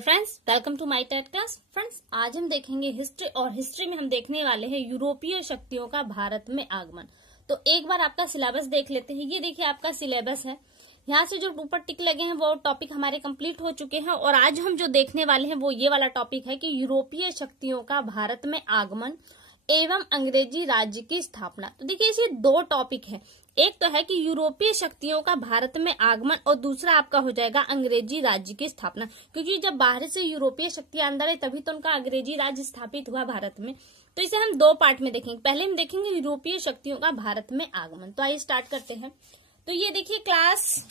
Friends, welcome to my TET class. Friends, आज हम देखेंगे हिस्ट्री और हिस्ट्री में हम देखने वाले हैं यूरोपीय शक्तियों का भारत में आगमन। तो एक बार आपका सिलेबस देख लेते हैं। ये देखिए आपका सिलेबस है। यहाँ से जो ऊपर टिक लगे हैं वो टॉपिक हमारे कंप्लीट हो चुके हैं और आज हम जो देखने वाले हैं वो ये वाला टॉपिक है कि यूरोपीय शक्तियों का भारत में आगमन एवं अंग्रेजी राज्य की स्थापना। तो देखिए इसे दो टॉपिक है। एक तो है कि यूरोपीय शक्तियों का भारत में आगमन और दूसरा आपका हो जाएगा अंग्रेजी राज्य की स्थापना, क्योंकि जब बाहर से यूरोपीय शक्तियां अंदर आई तभी तो उनका अंग्रेजी राज्य स्थापित हुआ भारत में। तो इसे हम दो पार्ट में देखेंगे। पहले हम देखेंगे यूरोपीय शक्तियों का भारत में आगमन। तो आइए स्टार्ट करते हैं। तो ये देखिए क्लास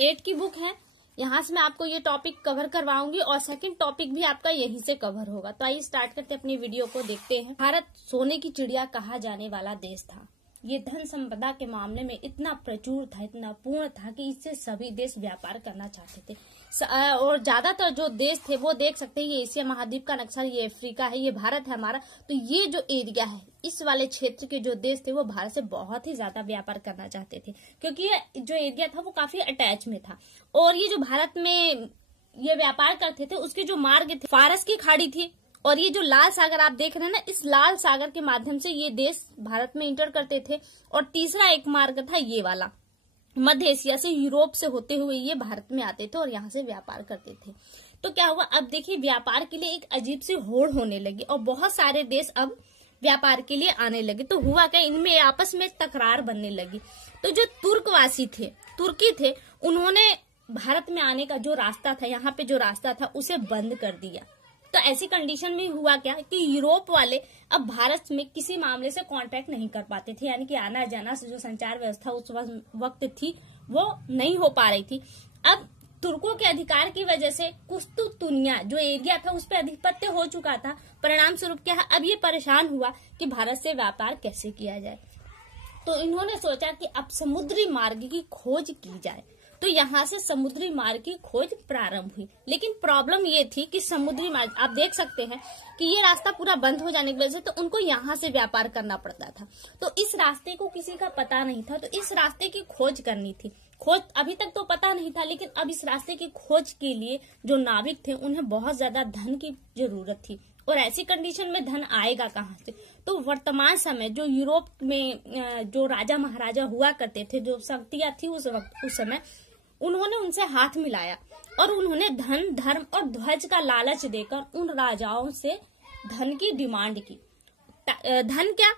8 की बुक है। यहाँ से मैं आपको ये टॉपिक कवर करवाऊंगी और सेकंड टॉपिक भी आपका यहीं से कवर होगा। तो आइए स्टार्ट करते हैं, अपनी वीडियो को देखते हैं। भारत सोने की चिड़िया कहा जाने वाला देश था। ये धन संपदा के मामले में इतना प्रचुर था, इतना पूर्ण था कि इससे सभी देश व्यापार करना चाहते थे। और ज्यादातर जो देश थे वो देख सकते हैं, ये एशिया महाद्वीप का नक्शा, ये अफ्रीका है, ये भारत है हमारा। तो ये जो एरिया है, इस वाले क्षेत्र के जो देश थे वो भारत से बहुत ही ज्यादा व्यापार करना चाहते थे, क्योंकि ये जो एरिया था वो काफी अटैच में था। और ये जो भारत में ये व्यापार करते थे उसके जो मार्ग थे, फारस की खाड़ी थी और ये जो लाल सागर आप देख रहे हैं ना, इस लाल सागर के माध्यम से ये देश भारत में इंटर करते थे। और तीसरा एक मार्ग था ये वाला, मध्य एशिया से यूरोप से होते हुए ये भारत में आते थे और यहाँ से व्यापार करते थे। तो क्या हुआ, अब देखिए व्यापार के लिए एक अजीब सी होड़ होने लगी और बहुत सारे देश अब व्यापार के लिए आने लगे। तो हुआ क्या, इनमें आपस में तकरार बनने लगी। तो जो तुर्कवासी थे, तुर्की थे, उन्होंने भारत में आने का जो रास्ता था, यहाँ पे जो रास्ता था उसे बंद कर दिया। तो ऐसी कंडीशन में हुआ क्या कि यूरोप वाले अब भारत में किसी मामले से कांटेक्ट नहीं कर पाते थे, यानी कि आना जाना से जो संचार व्यवस्था उस वक्त थी वो नहीं हो पा रही थी। अब तुर्कों के अधिकार की वजह से कुस्तुतुनिया जो एरिया था उस पर अधिपत्य हो चुका था। परिणाम स्वरूप क्या है, अब ये परेशान हुआ कि भारत से व्यापार कैसे किया जाए। तो इन्होंने सोचा कि अब समुद्री मार्ग की खोज की जाए। तो यहाँ से समुद्री मार्ग की खोज प्रारंभ हुई। लेकिन प्रॉब्लम ये थी कि समुद्री मार्ग आप देख सकते हैं कि ये रास्ता पूरा बंद हो जाने की वजह से तो उनको यहाँ से व्यापार करना पड़ता था। तो इस रास्ते को किसी का पता नहीं था, तो इस रास्ते की खोज करनी थी। खोज अभी तक तो पता नहीं था, लेकिन अब इस रास्ते की खोज के लिए जो नाविक थे उन्हें बहुत ज्यादा धन की जरूरत थी। और ऐसी कंडीशन में धन आएगा कहाँ से? तो वर्तमान समय जो यूरोप में जो राजा महाराजा हुआ करते थे, जो शक्तियां थी उस समय, उन्होंने उनसे हाथ मिलाया और उन्होंने धन, धर्म और ध्वज का लालच देकर उन राजाओं से धन की डिमांड की। धन क्या,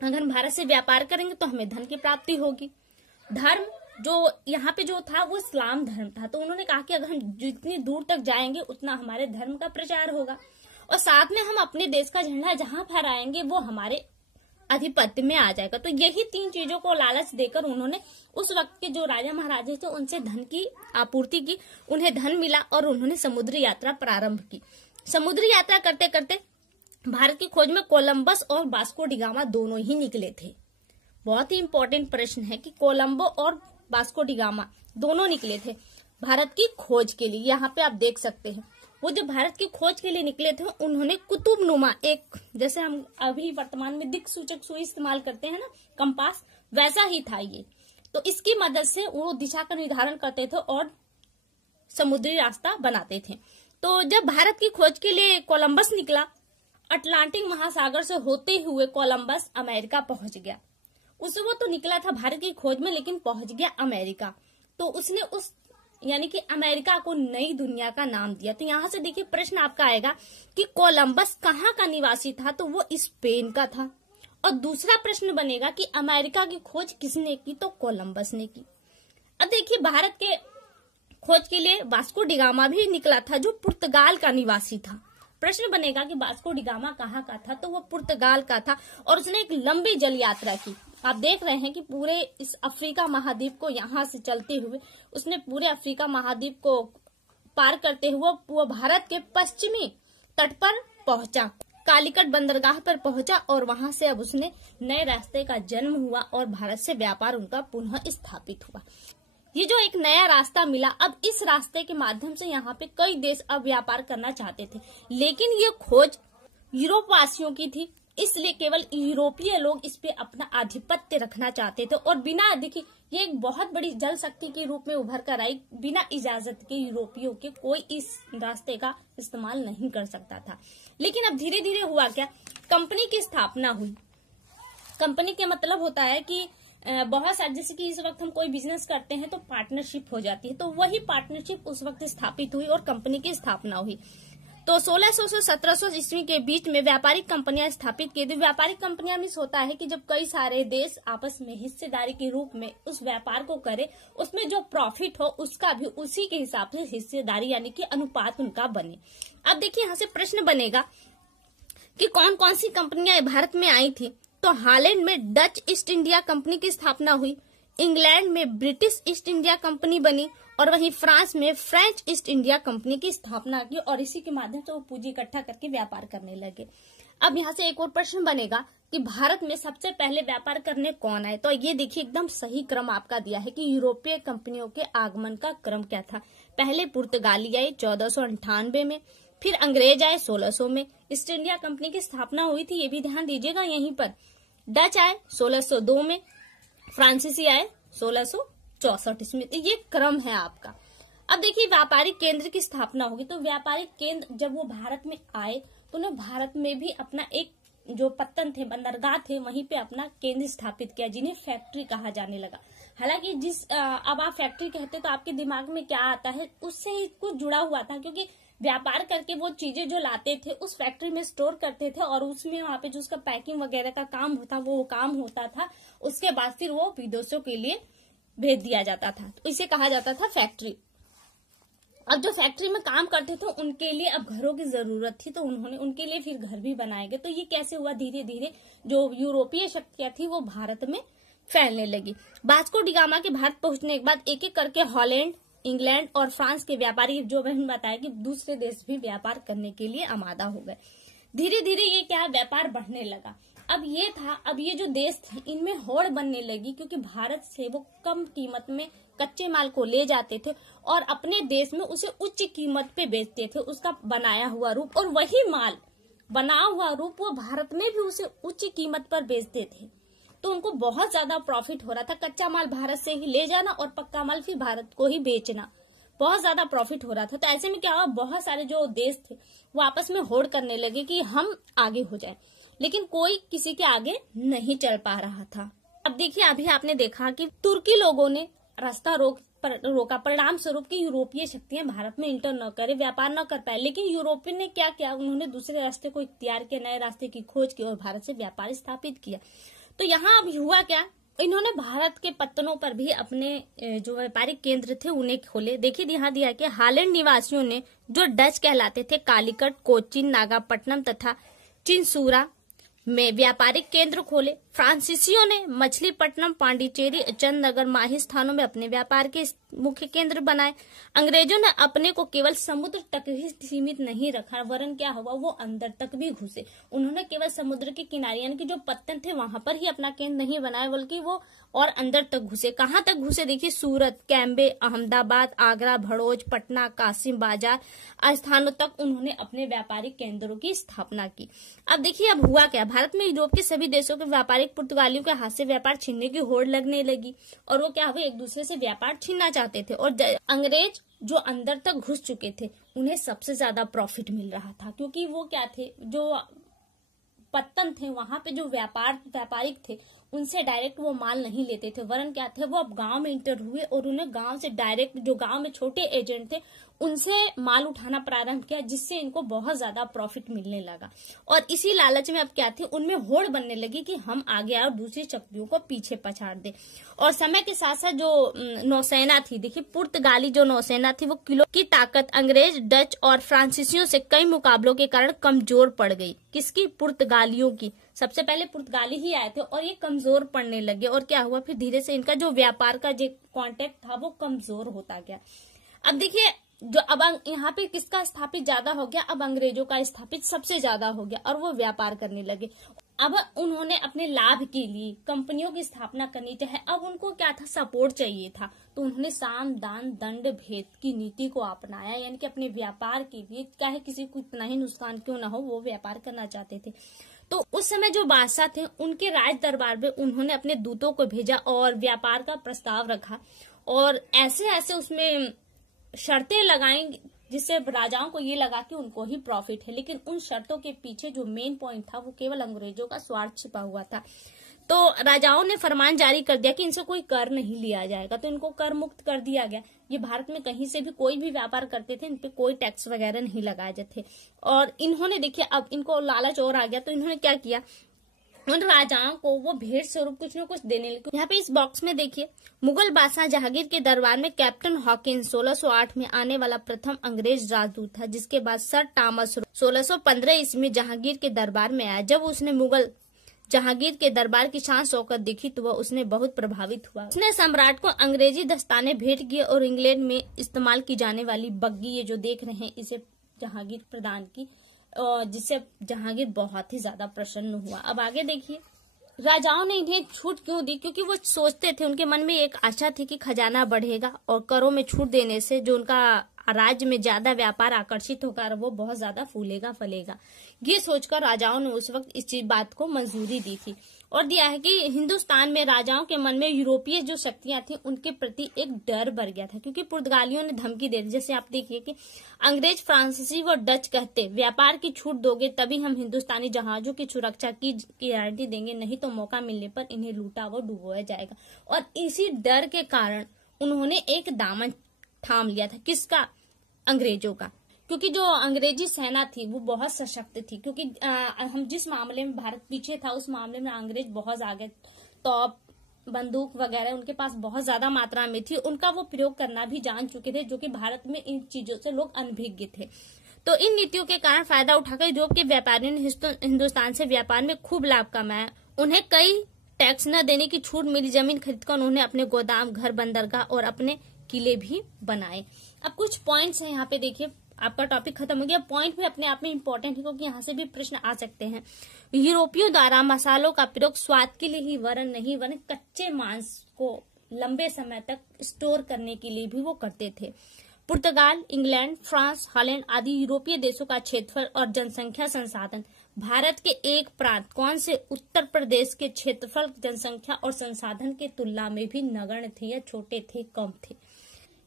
अगर हम भारत से व्यापार करेंगे तो हमें धन की प्राप्ति होगी। धर्म जो यहाँ पे जो था वो इस्लाम धर्म था। तो उन्होंने कहा कि अगर हम जितनी दूर तक जाएंगे उतना हमारे धर्म का प्रचार होगा और साथ में हम अपने देश का झंडा जहां फहराएंगे वो हमारे अधिपत्य में आ जाएगा। तो यही तीन चीजों को लालच देकर उन्होंने उस वक्त के जो राजा महाराजे थे उनसे धन की आपूर्ति की। उन्हें धन मिला और उन्होंने समुद्री यात्रा प्रारंभ की। समुद्री यात्रा करते करते भारत की खोज में कोलंबस और वास्को डी गामा दोनों ही निकले थे। बहुत ही इंपॉर्टेंट प्रश्न है कि कोलंबो और वास्को डी गामा दोनों निकले थे भारत की खोज के लिए। यहाँ पे आप देख सकते हैं वो जो भारत की खोज के लिए निकले थे उन्होंने कुतुबनुमा, एक जैसे हम अभी वर्तमान में दिक् सूचक सुई इस्तेमाल करते हैं ना, कंपास, वैसा ही था ये। तो इसकी मदद से वो दिशा का निर्धारण करते थे और समुद्री रास्ता बनाते थे। तो जब भारत की खोज के लिए कोलंबस निकला, अटलांटिक महासागर से होते हुए कोलंबस अमेरिका पहुंच गया। वो तो निकला था भारत की खोज में, लेकिन पहुंच गया अमेरिका। तो उसने उस यानी कि अमेरिका को नई दुनिया का नाम दिया। तो यहाँ से देखिए प्रश्न आपका आएगा कि कोलंबस कहाँ का निवासी था? तो वो स्पेन का था। और दूसरा प्रश्न बनेगा कि अमेरिका की खोज किसने की? तो कोलंबस ने की। अब देखिए भारत के खोज के लिए वास्को डी गामा भी निकला था जो पुर्तगाल का निवासी था। प्रश्न बनेगा कि वास्को डी गामा कहाँ का था? तो वो पुर्तगाल का था और उसने एक लंबी जल यात्रा की। आप देख रहे हैं कि पूरे इस अफ्रीका महाद्वीप को यहाँ से चलते हुए उसने पूरे अफ्रीका महाद्वीप को पार करते हुए वो भारत के पश्चिमी तट पर पहुंचा, कालीकट बंदरगाह पर पहुंचा और वहां से अब उसने नए रास्ते का जन्म हुआ और भारत से व्यापार उनका पुनः स्थापित हुआ। ये जो एक नया रास्ता मिला, अब इस रास्ते के माध्यम से यहाँ पे कई देश अब व्यापार करना चाहते थे, लेकिन ये खोज यूरोप वासियों की थी इसलिए केवल यूरोपीय लोग इस पे अपना आधिपत्य रखना चाहते थे और बिना, देखिए ये एक बहुत बड़ी जल शक्ति के रूप में उभर कर आई, बिना इजाजत के यूरोपियों के कोई इस रास्ते का इस्तेमाल नहीं कर सकता था। लेकिन अब धीरे धीरे हुआ क्या, कंपनी की स्थापना हुई। कंपनी के मतलब होता है कि बहुत सारे, जैसे कि इस वक्त हम कोई बिजनेस करते हैं तो पार्टनरशिप हो जाती है, तो वही पार्टनरशिप उस वक्त स्थापित हुई और कंपनी की स्थापना हुई। तो 1600 से 1700 ईस्वी के बीच में व्यापारिक कंपनियां स्थापित की थी। व्यापारिक कंपनियां मीन्स होता है कि जब कई सारे देश आपस में हिस्सेदारी के रूप में उस व्यापार को करे, उसमें जो प्रॉफिट हो उसका भी उसी के हिसाब से हिस्सेदारी यानी कि अनुपात उनका बने। अब देखिए यहाँ से प्रश्न बनेगा कि कौन कौन सी कंपनियां भारत में आई थी। तो हॉलैंड में डच ईस्ट इंडिया कंपनी की स्थापना हुई, इंग्लैंड में ब्रिटिश ईस्ट इंडिया कंपनी बनी और वहीं फ्रांस में फ्रेंच ईस्ट इंडिया कंपनी की स्थापना की और इसी के माध्यम से वो पूंजी इकट्ठा करके व्यापार करने लगे। अब यहाँ से एक और प्रश्न बनेगा कि भारत में सबसे पहले व्यापार करने कौन आए। तो ये देखिए एकदम सही क्रम आपका दिया है कि यूरोपीय कंपनियों के आगमन का क्रम क्या था। पहले पुर्तगाली आए 1498 में, फिर अंग्रेज आए 1600 में। ईस्ट इंडिया कंपनी की स्थापना हुई थी, ये भी ध्यान दीजिएगा यहीं पर। डच आए 1602 में, फ्रांसीसी आए 1664 ईस्वी। तो ये क्रम है आपका। अब देखिए व्यापारिक केंद्र की स्थापना होगी। तो व्यापारिक केंद्र जब वो भारत में आए तो उन्होंने भारत में भी अपना एक जो पत्तन थे, बंदरगाह थे, वहीं पे अपना केंद्र स्थापित किया, जिन्हें फैक्ट्री कहा जाने लगा। हालांकि अब आप फैक्ट्री कहते तो आपके दिमाग में क्या आता है, उससे ही कुछ जुड़ा हुआ था, क्योंकि व्यापार करके वो चीजें जो लाते थे उस फैक्ट्री में स्टोर करते थे और उसमें वहां पे जो उसका पैकिंग वगैरह का काम होता वो काम होता था। उसके बाद फिर वो विदेशों के लिए भेज दिया जाता था, तो इसे कहा जाता था फैक्ट्री। अब जो फैक्ट्री में काम करते थे उनके लिए अब घरों की जरूरत थी, तो उन्होंने उनके लिए फिर घर भी बनाए गए। तो ये कैसे हुआ, धीरे धीरे जो यूरोपीय शक्तियां थी वो भारत में फैलने लगी। वास्को डी गामा के भारत पहुंचने के बाद एक एक करके हॉलैंड, इंग्लैंड और फ्रांस के व्यापारी, जो मैंने बताया कि दूसरे देश भी व्यापार करने के लिए आमादा हो गए। धीरे धीरे ये क्या व्यापार बढ़ने लगा। अब ये जो देश थे इनमें होड़ बनने लगी, क्योंकि भारत से वो कम कीमत में कच्चे माल को ले जाते थे और अपने देश में उसे उच्च कीमत पे बेचते थे, उसका बनाया हुआ रूप, और वही माल बना हुआ रूप वो भारत में भी उसे उच्च कीमत पर बेचते थे। तो उनको बहुत ज्यादा प्रॉफिट हो रहा था। कच्चा माल भारत से ही ले जाना और पक्का माल फिर भारत को ही बेचना, बहुत ज्यादा प्रॉफिट हो रहा था। तो ऐसे में क्या हुआ, बहुत सारे जो देश थे वो आपस में होड़ करने लगे कि हम आगे हो जाए, लेकिन कोई किसी के आगे नहीं चल पा रहा था। अब देखिए अभी आपने देखा कि तुर्की लोगों ने रास्ता रोका, परिणाम स्वरूप की यूरोपीय शक्तियां भारत में इंटर न करे, व्यापार न कर पाए। लेकिन यूरोपियन ने क्या किया, उन्होंने दूसरे रास्ते को इख्तियार किया, नए रास्ते की खोज की और भारत से व्यापार स्थापित किया। तो यहाँ अब हुआ क्या, इन्होंने भारत के पत्तनों पर भी अपने जो व्यापारिक केंद्र थे उन्हें खोले। देखिए यहाँ दिया कि हॉलैंड निवासियों ने, जो डच कहलाते थे, कालीकट, कोचीन, नागापट्टनम तथा चिंसूरा में व्यापारिक केंद्र खोले। फ्रांसीसियों ने मछलीपट्टनम, पांडिचेरी, चंदनगर, माही स्थानों में अपने व्यापार के मुख्य केंद्र बनाए। अंग्रेजों ने अपने को केवल समुद्र तक ही सीमित नहीं रखा, वरन क्या हुआ, वो अंदर तक भी घुसे। उन्होंने केवल समुद्र के किनारे यानी कि जो पत्तन थे वहां पर ही अपना केंद्र नहीं बनाया, बल्कि वो और अंदर तक घुसे। कहाँ तक घुसे, देखिए सूरत, कैम्बे, अहमदाबाद, आगरा, भड़ोज, पटना, कासिम बाजार स्थानों तक उन्होंने अपने व्यापारिक केंद्रों की स्थापना की। अब देखिए अब हुआ क्या, भारत में यूरोप के सभी देशों के व्यापारिक पुर्तगालियों के हाथ से व्यापार छीनने की होड़ लगने लगी और वो क्या हुए, एक दूसरे से व्यापार छीनना चाहते थे। और अंग्रेज जो अंदर तक घुस चुके थे उन्हें सबसे ज्यादा प्रॉफिट मिल रहा था, क्योंकि वो क्या थे, जो पत्तन थे वहां पे जो व्यापारिक थे उनसे डायरेक्ट वो माल नहीं लेते थे, वरन क्या थे, वो अब गांव में इंटर हुए और उन्हें गांव से डायरेक्ट, जो गांव में छोटे एजेंट थे उनसे माल उठाना प्रारंभ किया, जिससे इनको बहुत ज्यादा प्रॉफिट मिलने लगा। और इसी लालच में अब क्या थे, उनमें होड़ बनने लगी कि हम आगे आए और दूसरी शक्तियों को पीछे पछाड़ दे। और समय के साथ साथ जो नौसेना थी, देखिए पुर्तगाली जो नौसेना थी वो किलो की ताकत अंग्रेज, डच और फ्रांसीसियों से कई मुकाबलों के कारण कमजोर पड़ गई। किसकी, पुर्तगालियों की। सबसे पहले पुर्तगाली ही आए थे और ये कमजोर पड़ने लगे और क्या हुआ, फिर धीरे से इनका जो व्यापार का जो कांटेक्ट था वो कमजोर होता गया। अब देखिए जो अब यहाँ पे किसका स्थापित ज्यादा हो गया, अब अंग्रेजों का स्थापित सबसे ज्यादा हो गया और वो व्यापार करने लगे। अब उन्होंने अपने लाभ के लिए कंपनियों की स्थापना करनी चाहे, अब उनको क्या था, सपोर्ट चाहिए था, तो उन्होंने साम दान दंड भेद की नीति को अपनाया, यानी कि अपने व्यापार के लिए चाहे किसी को इतना ही नुकसान क्यों ना हो वो व्यापार करना चाहते थे। तो उस समय जो बादशाह थे उनके राज दरबार में उन्होंने अपने दूतों को भेजा और व्यापार का प्रस्ताव रखा और ऐसे ऐसे उसमें शर्तें लगाई जिससे राजाओं को ये लगा कि उनको ही प्रॉफिट है। लेकिन उन शर्तों के पीछे जो मेन पॉइंट था वो केवल अंग्रेजों का स्वार्थ छिपा हुआ था। तो राजाओं ने फरमान जारी कर दिया कि इनसे कोई कर नहीं लिया जाएगा, तो इनको कर मुक्त कर दिया गया। ये भारत में कहीं से भी कोई भी व्यापार करते थे, इन पे कोई टैक्स वगैरह नहीं लगाए जाते। और इन्होंने देखिए अब इनको लालच और आ गया, तो इन्होंने क्या किया, उन राजाओं को वो भेंट स्वरूप कुछ न कुछ देने लगे। यहाँ पे इस बॉक्स में देखिए, मुगल बादशाह जहांगीर के दरबार में कैप्टन हॉकिंस 1608 में आने वाला प्रथम अंग्रेज राजदूत था, जिसके बाद सर टॉमस 1615 ईस्वी जहांगीर के दरबार में आया। जब उसने मुगल जहांगीर के दरबार की शान शौकत देखी तो वह उसने बहुत प्रभावित हुआ। उसने सम्राट को अंग्रेजी दस्ताने भेंट किए और इंग्लैंड में इस्तेमाल की जाने वाली बग्गी, ये जो देख रहे हैं, इसे जहांगीर प्रदान की, जिससे जहांगीर बहुत ही ज्यादा प्रसन्न हुआ। अब आगे देखिए, राजाओं ने इन्हें छूट क्यों दी, क्योंकि वो सोचते थे, उनके मन में एक आशा थी कि खजाना बढ़ेगा और करों में छूट देने से जो उनका राज्य में ज्यादा व्यापार आकर्षित होकर वो बहुत ज्यादा फूलेगा फलेगा। ये सोचकर राजाओं ने उस वक्त इस बात को मंजूरी दी थी और दिया है कि हिंदुस्तान में राजाओं के मन में यूरोपीय जो शक्तियां थी उनके प्रति एक डर भर गया था, क्योंकि पुर्तगालियों ने धमकी दे दी। जैसे आप देखिए कि अंग्रेज, फ्रांसीसी व डच कहते व्यापार की छूट दोगे तभी हम हिंदुस्तानी जहाजों की सुरक्षा की गारंटी देंगे, नहीं तो मौका मिलने पर इन्हें लूटा व डुबोया जाएगा। और इसी डर के कारण उन्होंने एक दामन थाम लिया था, किसका, अंग्रेजों का। क्योंकि जो अंग्रेजी सेना थी वो बहुत सशक्त थी, क्योंकि हम जिस मामले में भारत पीछे था उस मामले में अंग्रेज बहुत आगे, तोप, बंदूक वगैरह उनके पास बहुत ज्यादा मात्रा में थी, उनका वो प्रयोग करना भी जान चुके थे, जो कि भारत में इन चीजों से लोग अनभिज्ञ थे। तो इन नीतियों के कारण फायदा उठाकर यूरोप के व्यापारियों ने हिंदुस्तान से व्यापार में खूब लाभ कमाया। उन्हें कई टैक्स न देने की छूट मिली, जमीन खरीदकर उन्होंने अपने गोदाम, घर, बंदरगाह और अपने किले भी बनाए। अब कुछ पॉइंट्स हैं यहाँ पे, देखिए आपका टॉपिक खत्म हो गया। पॉइंट भी अपने आप में इम्पोर्टेंट है, क्योंकि यहाँ से भी प्रश्न आ सकते हैं। यूरोपियों द्वारा मसालों का प्रयोग स्वाद के लिए ही वरन नहीं, वरन कच्चे मांस को लंबे समय तक स्टोर करने के लिए भी वो करते थे। पुर्तगाल, इंग्लैंड, फ्रांस, हॉलैंड आदि यूरोपीय देशों का क्षेत्रफल और जनसंख्या संसाधन भारत के एक प्रांत कौन से उत्तर प्रदेश के क्षेत्रफल, जनसंख्या और संसाधन के तुलना में भी नगण्य थे या छोटे थे, कम थे।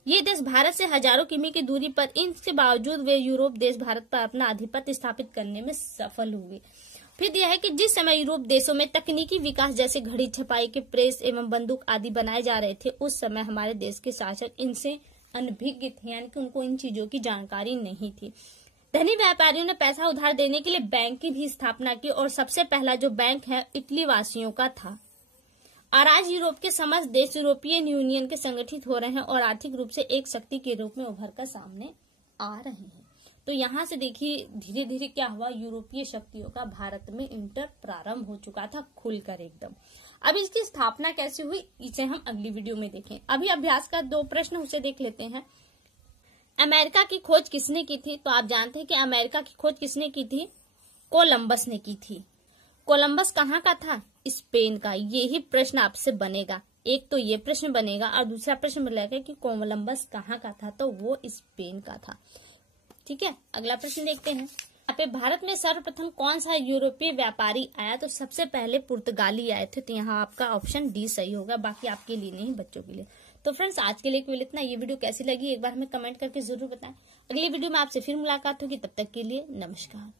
ये देश भारत से हजारों किमी की दूरी पर, इनके बावजूद वे यूरोप देश भारत पर अपना आधिपत्य स्थापित करने में सफल हुए। फिर यह है कि जिस समय यूरोप देशों में तकनीकी विकास जैसे घड़ी, छपाई के प्रेस एवं बंदूक आदि बनाए जा रहे थे, उस समय हमारे देश के शासक इनसे अनभिज्ञ थे, यानी कि उनको इन चीजों की जानकारी नहीं थी। धनी व्यापारियों ने पैसा उधार देने के लिए बैंक की भी स्थापना की और सबसे पहला जो बैंक है इटली वासियों का था। और आज यूरोप के समस्त देश यूरोपियन यूनियन के संगठित हो रहे हैं और आर्थिक रूप से एक शक्ति के रूप में उभर कर सामने आ रहे हैं। तो यहाँ से देखिए धीरे धीरे क्या हुआ, यूरोपीय शक्तियों का भारत में इंटर प्रारंभ हो चुका था खुलकर एकदम। अब इसकी स्थापना कैसे हुई इसे हम अगली वीडियो में देखें। अभी अभ्यास का 2 प्रश्न उसे देख लेते हैं। अमेरिका की खोज किसने की थी? तो आप जानते हैं कि अमेरिका की खोज किसने की थी? कोलंबस ने की थी। कोलंबस कहाँ का था? स्पेन का। यही प्रश्न आपसे बनेगा, एक तो ये प्रश्न बनेगा और दूसरा प्रश्न बनेगा कि कोलंबस कहाँ का था, तो वो स्पेन का था। ठीक है, अगला प्रश्न देखते हैं। यहाँ पे भारत में सर्वप्रथम कौन सा यूरोपीय व्यापारी आया? तो सबसे पहले पुर्तगाली आए थे, तो यहाँ आपका ऑप्शन डी सही होगा, बाकी आपके लिए नहीं, बच्चों के लिए। तो फ्रेंड्स आज के लिए केवल इतना। ये वीडियो कैसी लगी एक बार हमें कमेंट करके जरूर बताएं। अगली वीडियो में आपसे फिर मुलाकात होगी, तब तक के लिए नमस्कार।